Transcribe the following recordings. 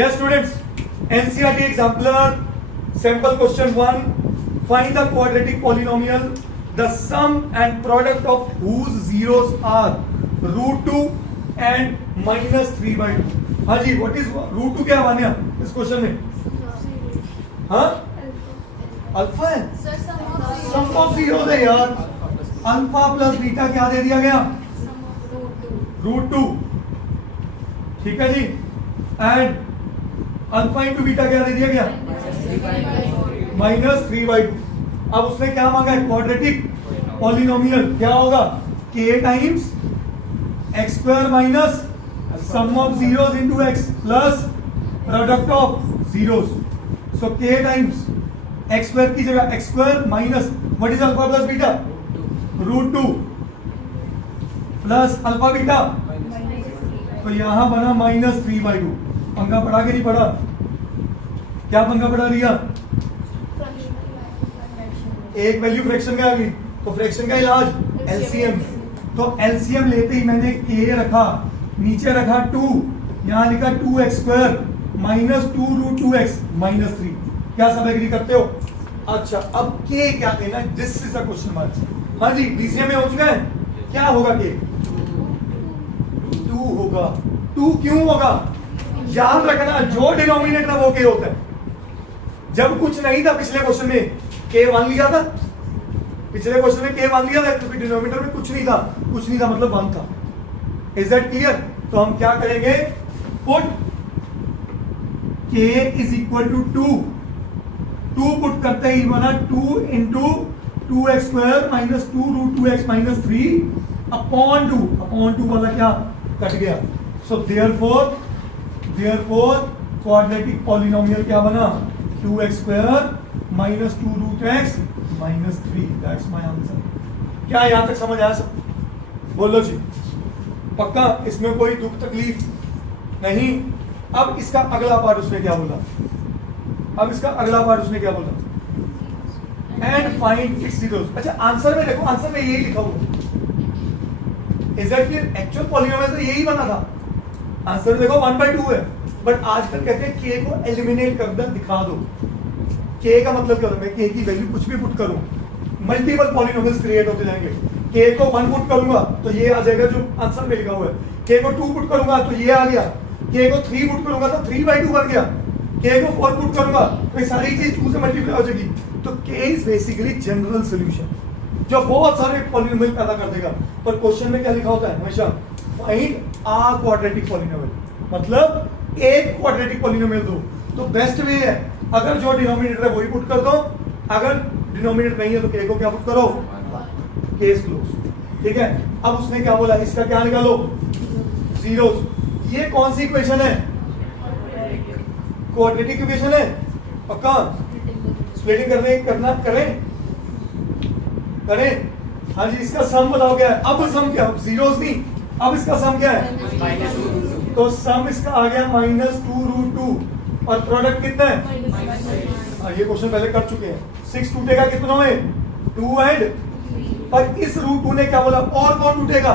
Yes students, NCERT exemplar sample question 1. Find the quadratic polynomial the sum and product of whose zeros are √2 and -3/2. हाँ जी, what is √2 क्या माने इस question में? हाँ, alpha है, सम of zeros है यार। अल्फा प्लस बीटा क्या दे दिया गया? √2, ठीक है जी। एंड अल्फा इंटू बीटा क्या दे दिया गया? -3/2। अब उसने क्या मांगा है? Quadratic polynomial. क्या होगा? k times x square minus sum of zeros into x plus product of zeros. So k times x square की जगह x square minus what is alpha plus beta? √2 plus alpha beta, तो यहां बना -3/2। पंगा पड़ा कि नहीं पड़ा? क्या पंगा पड़ा रिया? एक वैल्यू फ्रैक्शन में आ गई, तो फ्रैक्शन का इलाज एलसीएम। तो एलसीएम लेते ही मैंने k रखा, नीचे रखा 2, यहां लिखा 2x² माइनस 2√2x -3। क्या सब एग्री करते हो? अच्छा, अब k क्या देना? This is a question mark. हाँ जी, डीसीएम में हो चुका है। क्या होगा? k 2 होगा। 2 क्यों होगा? याद रखना, जो डिनोमिनेटर वो k होता है। जब कुछ नहीं था पिछले क्वेश्चन में k 1 लिया था, पिछले क्वेश्चन में k 1 लिया था क्योंकि डिनोमिनेटर में कुछ नहीं था, कुछ नहीं था मतलब 1 था। Is that clear? तो हम क्या करेंगे? Put k is equal to 2 put करते ही बना 2 into 2x² minus 2√2x -3 upon 2 वाला क्या कट गया। सो देयरफॉर क्वाड्रेटिक पॉलिनोमियल क्या बना? 2x² minus 2√x -3। That's my answer. क्या यहां तक समझ आया सब? बोलो जी, पक्का? इसमें कोई दुख तकलीफ नहीं। अब इसका अगला पार्ट उसने क्या बोला? And find its zeros. अच्छा, आंसर में देखो, आंसर में यही लिखा हुआ। Is that clear? Actual polynomial तो यही बना था। आंसर देखो 1/2 है, बट आजकल कहते हैं k को एलिमिनेट कर दो, दिखा दो। k का मतलब क्या होता है? मैं k की वैल्यू कुछ भी पुट करूं, मल्टीपल पॉलिनोमियल्स क्रिएट होते जाएंगे। k को 1 पुट करूंगा तो ये आ जाएगा जो आंसर में लिखा हुआ है। k को 2 पुट करूंगा तो ये आ गया। k को 3 पुट करूंगा तो 3/2 बन गया। k को 4 पुट करूंगा तो ये सारी चीज 2 से मल्टीप्लाई हो जाएगी। तो k is basically general solution जो बहुत सारे पॉलिनोमियल पैदा कर देगा। पर क्वेश्चन में क्या लिखा होता है हमेशा? फाइंड अ क्वाड्रेटिक पॉलिनोमियल, मतलब एक क्वाड्रेटिक पॉलिनोमियल दो। तो बेस्ट वे है, अगर जो डिनोमिनेटर है वही पुट कर दो, अगर डिनोमिनेटर नहीं है तो k को क्या पुट करो? Case close. ठीक है। अब उसने क्या बोला? इसका क्या निकालो? जीरोस। ये कौन सी इक्वेशन है? क्वाड्रेटिक इक्वेशन है। पक्का? स्प्लिटिंग करें। हाँ जी, इसका सम बताओ क्या है? अब सम क्या? जीरोस नहीं, अब इसका सम क्या है? तो सम इसका आ गया -2√2 और प्रोडक्ट कितना है? ये क्वेश्चन पहले कर चुके हैं। 6 टूटेगा कितना में? 2 एंड और इस √2 ने क्या बोला? और कौन टूटेगा?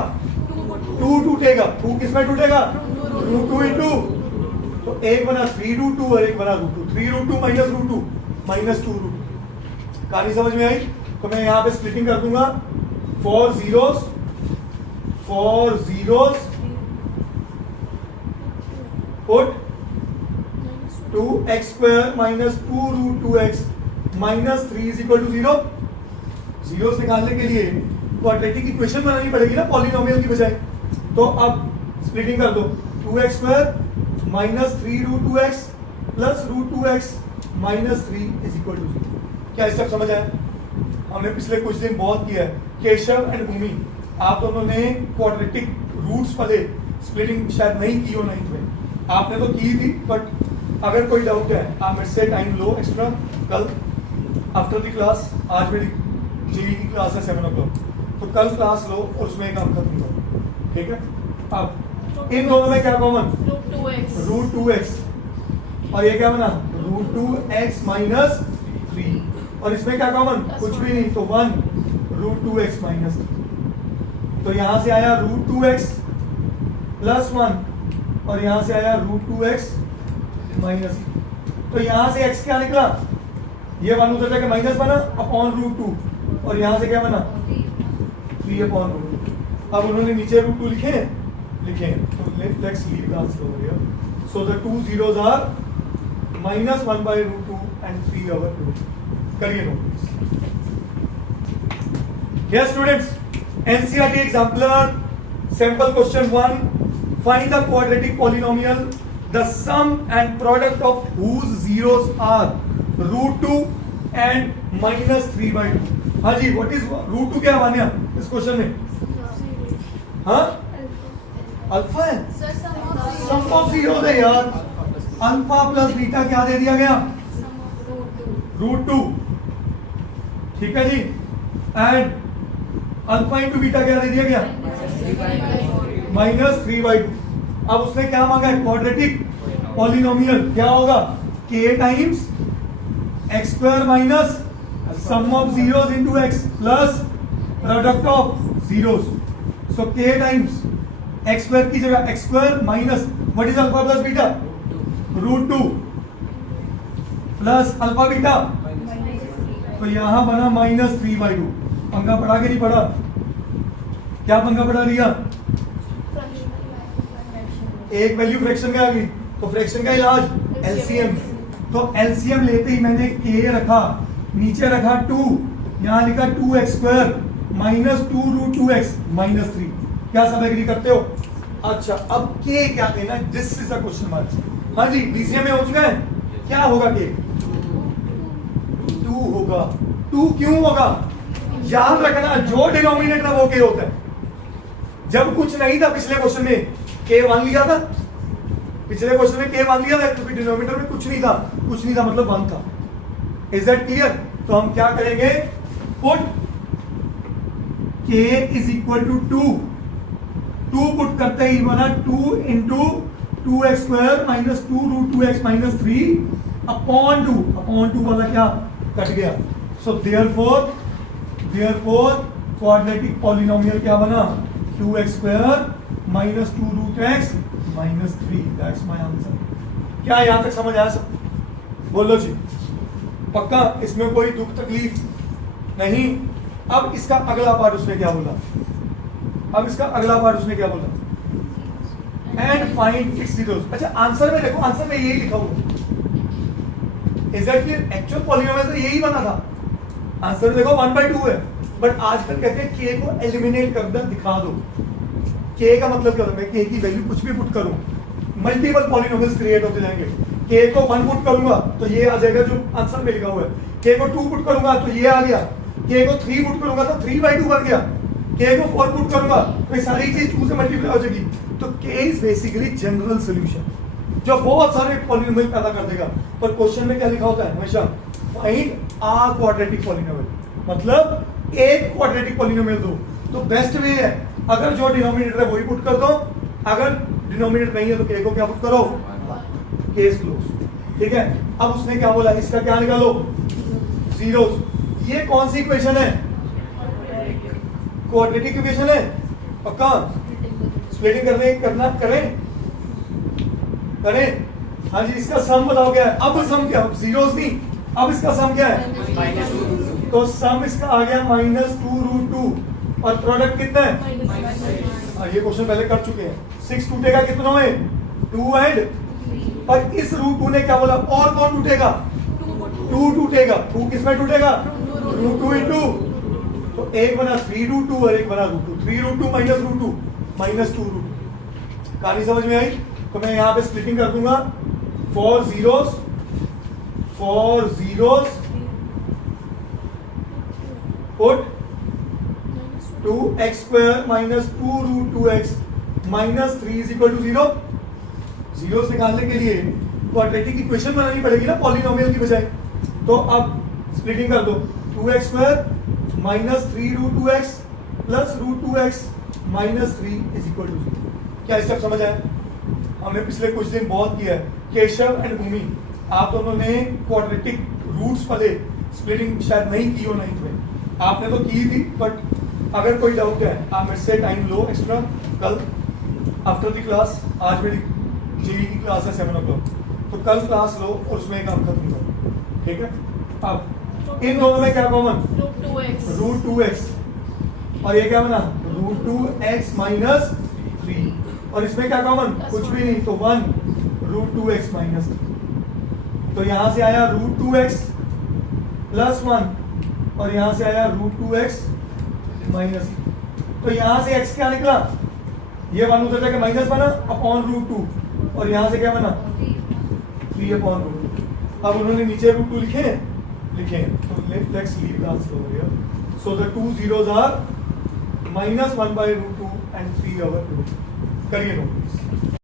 2 टूटेगा। 2 किसमें टूटेगा? √2 इंटू, तो एक बना 3√2 और एक बना √2। 3√2 माइनस √2 -2√2। कहानी समझ में आई? तो मैं यहाँ पे स्प्लिटिंग कर दूंगा। 4 zeros put 2x² minus 2√2x -3 is equal to 0। Zeros निकालने के लिए क्वाड्रेटिक इक्वेशन बनानी पड़ेगी ना पॉलिनोमियल की बजाय। तो अब स्प्लिटिंग कर दो। 2x² minus 3√2x plus √2x -3 is equal to 0। क्या स्टेप समझ आया? हमने पिछले कुछ दिन बहुत किया है। केशव एंड भूमि, आप दोनों ने क्वाड्रेटिक रूट्स वाले स्प्लिटिंग शायद नहीं की हो 9th में, आपने तो की थी। बट अगर कोई डाउट है आप मेरे से टाइम लो एक्स्ट्रा, कल आफ्टर द क्लास। आज मेरी जीवी की क्लास है 7 o'clock, तो कल क्लास लो और उसमें काम खत्म करो। ठीक है? अब इन दोनों में क्या कॉमन? √2x और ये क्या बना? √2x -3। और इसमें क्या कॉमन? कुछ भी नहीं, तो 1 √2x -3। तो यहां से आया √2x +1 और यहां से आया √2x माइनस, तो यहाँ से x क्या निकला, ये 1 उधर जाके माइनस बना अपॉन रूट 2, और यहाँ से क्या बना 3 अपॉन रूट 2। अब उन्होंने नीचे रूट 2 लिखे हैं, तो let's leave the answer over here. So the 2 zeros are -1 by root 2 and 3 over 2। करिए नोट। Yes students, NCERT examiner sample question 1, find the quadratic polynomial the sum and product of whose zeros are root 2 and -3/2। हाँ जी, what is root 2 क्या मान्या इस question में? हाँ alpha है, सम of zeros है यार। अल्फा प्लस बीटा क्या दे दिया गया, रूट 2, ठीक है जी, एंड अल्फा इंटू बीटा क्या दे दिया गया, -3/2। अब उसने क्या मांगा है, क्वाड्रेटिक पॉलिनोमियल, क्या होगा k times x square minus sum of zeros into x plus product of zeros. So k times x square की जगह x square minus what is alpha plus beta, root 2 plus alpha beta, तो यहां बना -3/2। पंगा पड़ा कि नहीं पड़ा, क्या पंगा पड़ा लिया, एक वैल्यू फ्रैक्शन में आ गई, तो फ्रैक्शन का इलाज एलसीएम। तो एलसीएम लेते ही मैंने k रखा, नीचे रखा 2, यहां लिखा 2x square minus 2 root 2x -3। क्या सब एग्री करते हो? अच्छा, अब k क्या लेना, this is a question mark. हाँ जी, डीसीएम में हो चुका है, क्या होगा k, 2 होगा। 2 क्यों होगा, याद रखना जो डिनोमिनेटर वो k होता है। जब कुछ नहीं था पिछले क्वेश्चन में k 1 लिया था, पिछले क्वेश्चन में k 1 लिया था क्योंकि डिनोमिनेटर में कुछ नहीं था, मतलब 1 था। Is that clear? तो हम क्या करेंगे, put k is equal to 2 put करते ही बना 2 into 2x square minus 2 root 2x minus 3 upon 2 वाला क्या कट गया। सो देयरफॉर क्वाड्रेटिक पॉलिनोमियल क्या बना, 2x square minus 2 root x minus 3। That's my answer. क्या यहां तक समझ आया सब? बोलो जी, पक्का, इसमें कोई दुख तकलीफ नहीं। अब इसका अगला पार्ट उसने क्या बोला, एंड फाइंड इट्स जीरोस। अच्छा, आंसर में देखो, आंसर में यही लिखा हुआ एग्जैक्टली, एक्चुअल पॉलिनोमियल तो यही बना था। आंसर में देखो 1/2 है, बट आजकल कहते हैं k को एलिमिनेट कर दो, दिखा दो। k का मतलब क्या होता है, मैं k की वैल्यू कुछ भी पुट करूं, मल्टीपल पॉलिनोमियल्स क्रिएट होते जाएंगे। k को 1 पुट करूंगा तो ये आ जाएगा जो आंसर में लिखा हुआ है, k को 2 पुट करूंगा तो ये आ गया, k को 3 पुट करूंगा तो 3/2 बन गया, k को 4 पुट करूंगा तो ये सारी चीज 2 से मल्टीप्लाई हो जाएगी। तो k is basically general solution जो बहुत सारे पॉलिनोमियल पैदा कर देगा। पर क्वेश्चन में क्या लिखा होता है हमेशा, फाइंड आ क्वाड्रेटिक पॉलिनोमियल, मतलब एक क्वाड्रेटिक पॉलिनोमियल दो। तो बेस्ट वे है, अगर जो डिनोमिनेटर है वही पुट कर दो, अगर डिनोमिनेटर नहीं है तो k को क्या पुट करो, केस क्लोज। ठीक है, अब उसने क्या बोला, इसका क्या निकालो, जीरोस। ये कौन सी इक्वेशन है, क्वाड्रेटिक इक्वेशन है, पक्का। स्प्लिटिंग करें। हाँ जी, इसका सम बताओ क्या है। अब सम क्या, जीरोस नहीं, अब इसका सम क्या है, तो सम इसका आ गया -2 रूट 2 और प्रोडक्ट कितना है, ये क्वेश्चन पहले कर चुके हैं। 6 टूटेगा कितना में, 2 एंड, पर इस रूट 2 ने क्या बोला, और कौन टूटेगा, 2 टूटेगा। 2 किसमें टूटेगा, रूट 2 इंटू, तो एक बना 3 रूट 2 और एक बना root 2। 3 root 2 minus root 2 minus 2 root 2। कहानी समझ में आई? तो मैं यहाँ पे स्प्लिटिंग कर दूंगा, 4 zeros put 2x square minus 2 root 2x minus 3 is equal to 0। Zeros निकालने के लिए क्वाड्रेटिक इक्वेशन बनानी पड़ेगी ना पॉलिनोमियल की बजाय। तो अब स्प्लिटिंग कर दो, 2x square minus 3 root 2x plus root 2x minus 3 is equal to 0। क्या स्टेप समझ आया? हमने पिछले कुछ दिन बहुत किया है। केशव एंड भूमि, आप दोनों ने क्वाड्रेटिक रूट्स वाले स्प्लिटिंग शायद नहीं की हो, नहीं में आपने तो की थी, बट अगर कोई डाउट है आप मेरे से टाइम लो एक्स्ट्रा, कल आफ्टर द क्लास, आज मेरी जेई की क्लास है 7 o'clock, तो कल क्लास लो और उसमें काम खत्म करो, ठीक है। अब इन दोनों में क्या कॉमन, रूट टू एक्स, और ये क्या बना रूट टू एक्स माइनस 3, और इसमें क्या कॉमन, कुछ भी नहीं, तो 1 रूट टू एक्स माइनस 3, तो यहां से आया रूट टू एक्स प्लस 1, और यहां से आया रूट टू एक्स माइनस, तो यहां से x क्या निकला, ये 1 उधर जाके माइनस बना अपॉन रूट टू, और यहां से क्या बना 3 अपॉन रूट टू। अब उन्होंने नीचे रूट टू लिखे तो let's leave the answer over here. So the two zeros are -1 by √2 and 3 over 2। करिए नोट प्लीज।